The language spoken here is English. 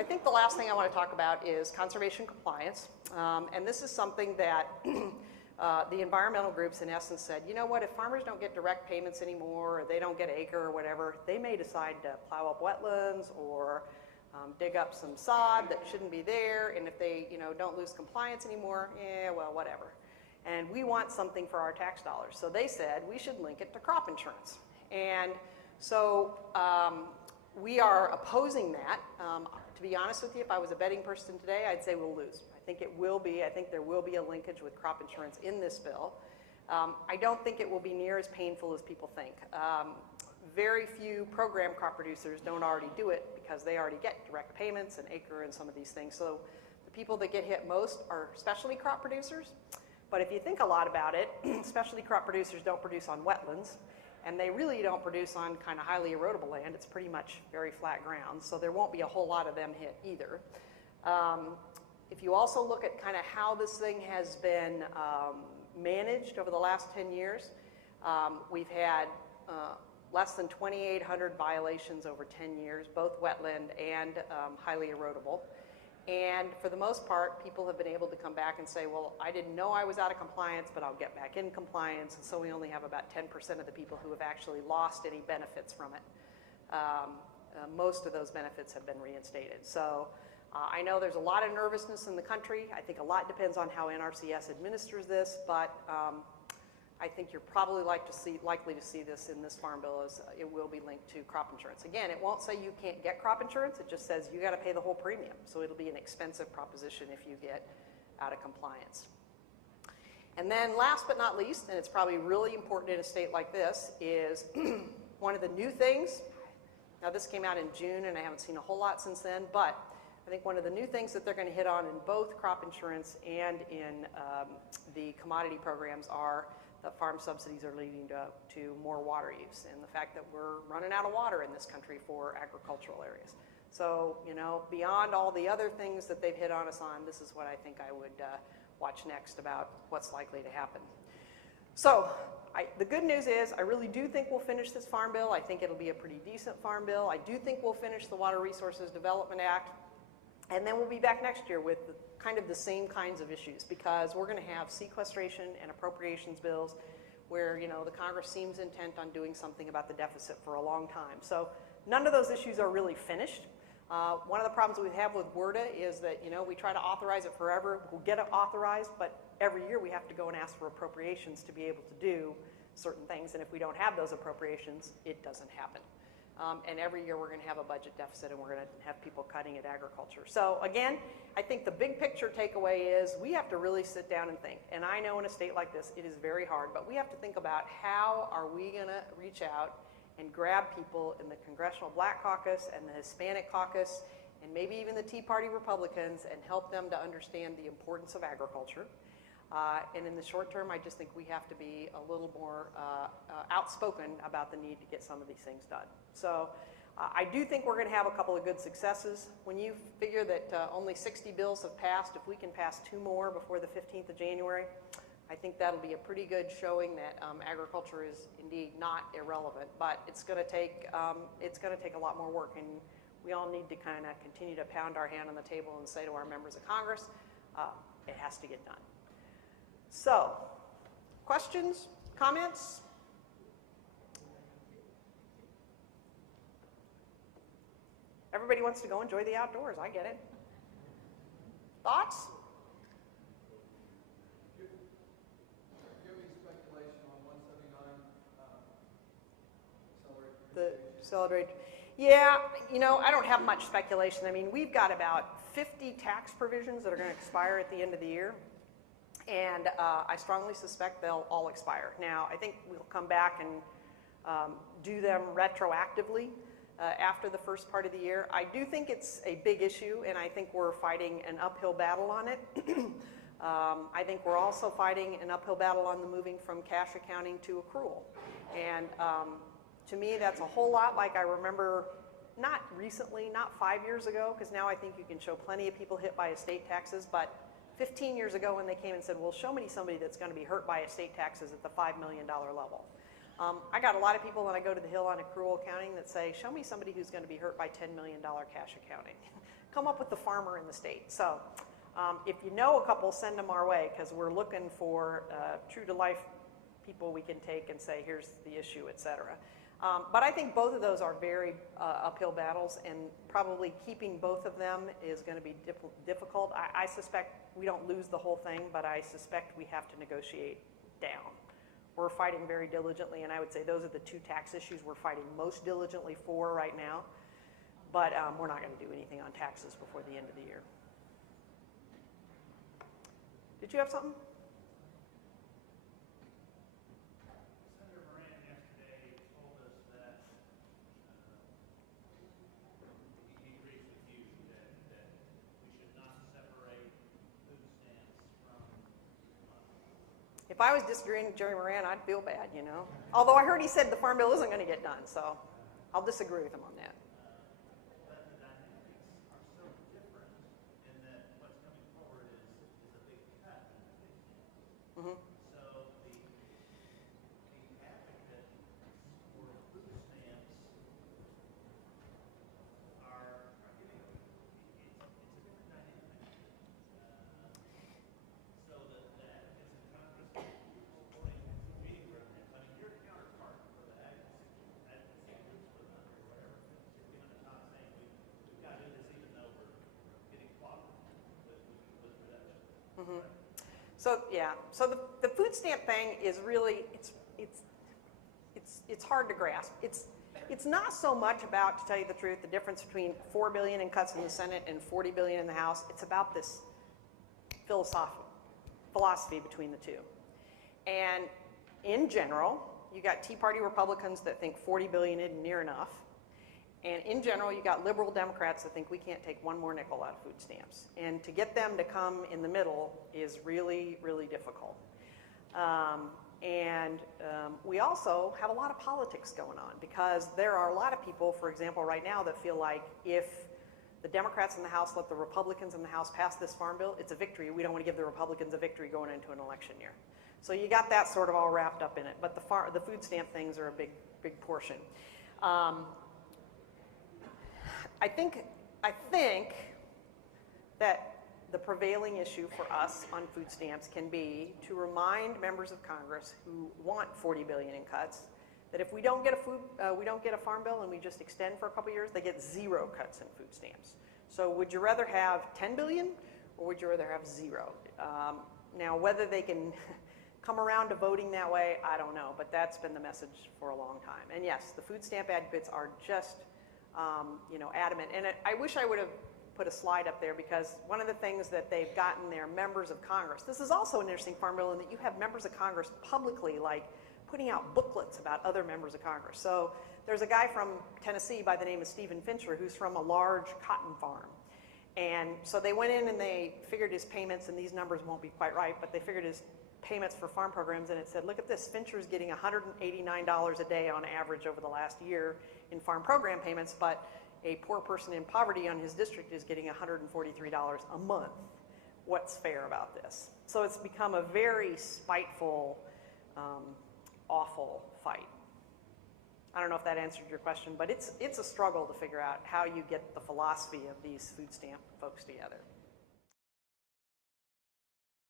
I think the last thing I want to talk about is conservation compliance. And this is something that the environmental groups in essence said, you know what, if farmers don't get direct payments anymore, or they don't get acre or whatever, they may decide to plow up wetlands or dig up some sod that shouldn't be there, and if they don't lose compliance anymore, well, whatever. And we want something for our tax dollars. So they said we should link it to crop insurance. And so we are opposing that. To be honest with you, if I was a betting person today, I'd say we'll lose. I think there will be a linkage with crop insurance in this bill. I don't think it will be near as painful as people think. Very few program crop producers don't already do it because they already get direct payments and acre and some of these things. So the people that get hit most are specialty crop producers. But if you think a lot about it, specialty crop producers don't produce on wetlands, and they really don't produce on kind of highly erodible land. It's pretty much very flat ground, so there won't be a whole lot of them hit either. If you also look at kind of how this thing has been managed over the last 10 years, we've had less than 2,800 violations over 10 years, both wetland and highly erodible. And for the most part, people have been able to come back and say, well, I didn't know I was out of compliance, but I'll get back in compliance. And so we only have about 10% of the people who have actually lost any benefits from it. Most of those benefits have been reinstated. So I know there's a lot of nervousness in the country. I think a lot depends on how NRCS administers this, but I think you're probably likely to see this in this farm bill as it will be linked to crop insurance. Again, it won't say you can't get crop insurance. It just says you got to pay the whole premium. So it'll be an expensive proposition if you get out of compliance. And then last but not least, and it's probably really important in a state like this, is one of the new things. Now this came out in June and I haven't seen a whole lot since then, but I think one of the new things that they're going to hit on in both crop insurance and in the commodity programs are that farm subsidies are leading to more water use, and the fact that we're running out of water in this country for agricultural areas. So, beyond all the other things that they've hit on us on, this is what I think I would watch next about what's likely to happen. So, the good news is I really do think we'll finish this farm bill. I think it'll be a pretty decent farm bill. I do think we'll finish the Water Resources Development Act, and then we'll be back next year with kind of the same kinds of issues, because we're going to have sequestration and appropriations bills where the Congress seems intent on doing something about the deficit for a long time. So none of those issues are really finished. One of the problems we have with WRDA is that we try to authorize it forever. We'll get it authorized, but every year we have to go and ask for appropriations to be able to do certain things, and if we don't have those appropriations, it doesn't happen. And every year we're going to have a budget deficit, and we're going to have people cutting at agriculture. So again, I think the big picture takeaway is we have to really sit down and think. And I know in a state like this it is very hard, but we have to think about how are we going to reach out and grab people in the Congressional Black Caucus and the Hispanic Caucus and maybe even the Tea Party Republicans and help them to understand the importance of agriculture. And in the short term, I just think we have to be a little more outspoken about the need to get some of these things done. So I do think we're going to have a couple of good successes. When you figure that only 60 bills have passed, if we can pass 2 more before the 15th of January, I think that'll be a pretty good showing that agriculture is indeed not irrelevant. But it's going to take a lot more work, and we all need to kind of continue to pound our hand on the table and say to our members of Congress, it has to get done. So, questions, comments? Everybody wants to go enjoy the outdoors. I get it. Thoughts? Give me speculation on 179 The accelerate. Yeah, I don't have much speculation. I mean, we've got about 50 tax provisions that are going to expire at the end of the year. And I strongly suspect they'll all expire. Now, I think we'll come back and do them retroactively after the first part of the year. I do think it's a big issue, and I think we're fighting an uphill battle on it. I think we're also fighting an uphill battle on the moving from cash accounting to accrual. And to me, that's a whole lot like I remember, not recently, not 5 years ago, because now I think you can show plenty of people hit by estate taxes, but 15 years ago when they came and said, well, show me somebody that's going to be hurt by estate taxes at the $5 million level. I got a lot of people when I go to the Hill on accrual accounting that say, show me somebody who's going to be hurt by $10 million cash accounting. come up with the farmer in the state. So if you know a couple, send them our way, because we're looking for true-to-life people we can take and say, here's the issue, et cetera. But I think both of those are very uphill battles, and probably keeping both of them is going to be difficult. I suspect we don't lose the whole thing, but I suspect we have to negotiate down. We're fighting very diligently, and I would say those are the two tax issues we're fighting most diligently for right now. But we're not going to do anything on taxes before the end of the year. Did you have something? Senator Moran yesterday told us that he agrees with you that we should not separate food stamps from If I was disagreeing with Jerry Moran, I'd feel bad, you know. Although I heard he said the Farm Bill isn't going to get done, so I'll disagree with him on that. but the dynamics are so different in that what's coming forward is a big cut in the food stamps. Mm-hmm. So the advocate for food stamps are giving it's a different dynamic. So the advocates in Congress supporting feeding programs. I mean, your counterpart for the advocacy groups for the or whatever is on the top saying we've got to do this even though we're getting clobbered with reduction. Mm-hmm. So yeah, so the food stamp thing is really it's hard to grasp. It's not so much about, to tell you the truth, the difference between $4 billion in cuts in the Senate and $40 billion in the House. It's about this philosophy between the two. And in general, you got Tea Party Republicans that think $40 billion isn't near enough. And in general, you got liberal Democrats that think we can't take one more nickel out of food stamps. And to get them to come in the middle is really, really difficult. We also have a lot of politics going on, because there are a lot of people, for example, right now that feel like if the Democrats in the House let the Republicans in the House pass this farm bill, it's a victory. We don't want to give the Republicans a victory going into an election year. So you got that sort of all wrapped up in it. But the food stamp things are a big portion. I think that the prevailing issue for us on food stamps can be to remind members of Congress who want $40 billion in cuts that if we don't get a farm bill and we just extend for a couple years, they get 0 cuts in food stamps. So would you rather have $10 billion or would you rather have 0? Now, whether they can come around to voting that way, I don't know, but that's been the message for a long time. And yes, the food stamp advocates are just adamant. And I wish I would have put a slide up there, because one of the things that they've gotten their members of Congress, this is also an interesting farm bill in that you have members of Congress publicly putting out booklets about other members of Congress. So there's a guy from Tennessee by the name of Stephen Fincher who's from a large cotton farm. And so they went in and they figured his payments, and these numbers won't be quite right, but they figured his payments for farm programs, and it said, look at this, Fincher's getting $189 a day on average over the last year in farm program payments, but a poor person in poverty on his district is getting $143 a month. What's fair about this? So it's become a very spiteful, awful fight. I don't know if that answered your question, but it's a struggle to figure out how you get the philosophy of these food stamp folks together.